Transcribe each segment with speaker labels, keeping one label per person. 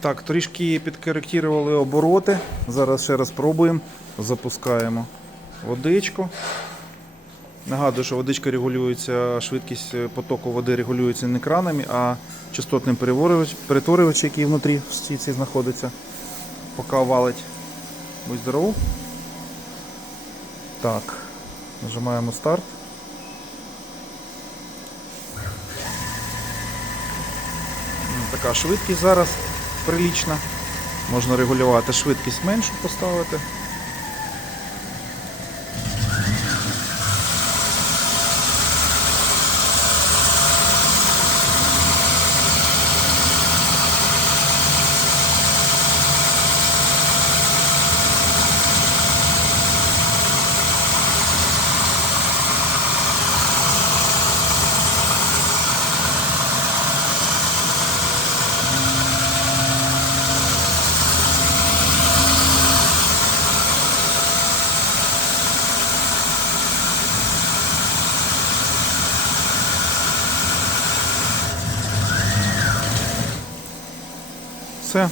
Speaker 1: Так, трішки підкоректували обороти. Зараз ще раз пробуємо. Запускаємо водичку. Нагадую, що водичка регулюється, швидкість потоку води регулюється не кранами, а частотним перетворювачем, який внутрі в стійці знаходиться, поки валить. Будь здоров. Так, нажимаємо старт. Така швидкість зараз прилічна. Можна регулювати швидкість меншу поставити. Все.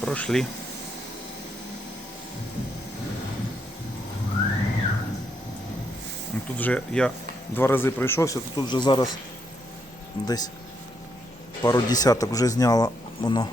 Speaker 1: Пройшли. Ну, Тут же я два рази пройшовся, то тут же зараз десь пару десяток вже зняло воно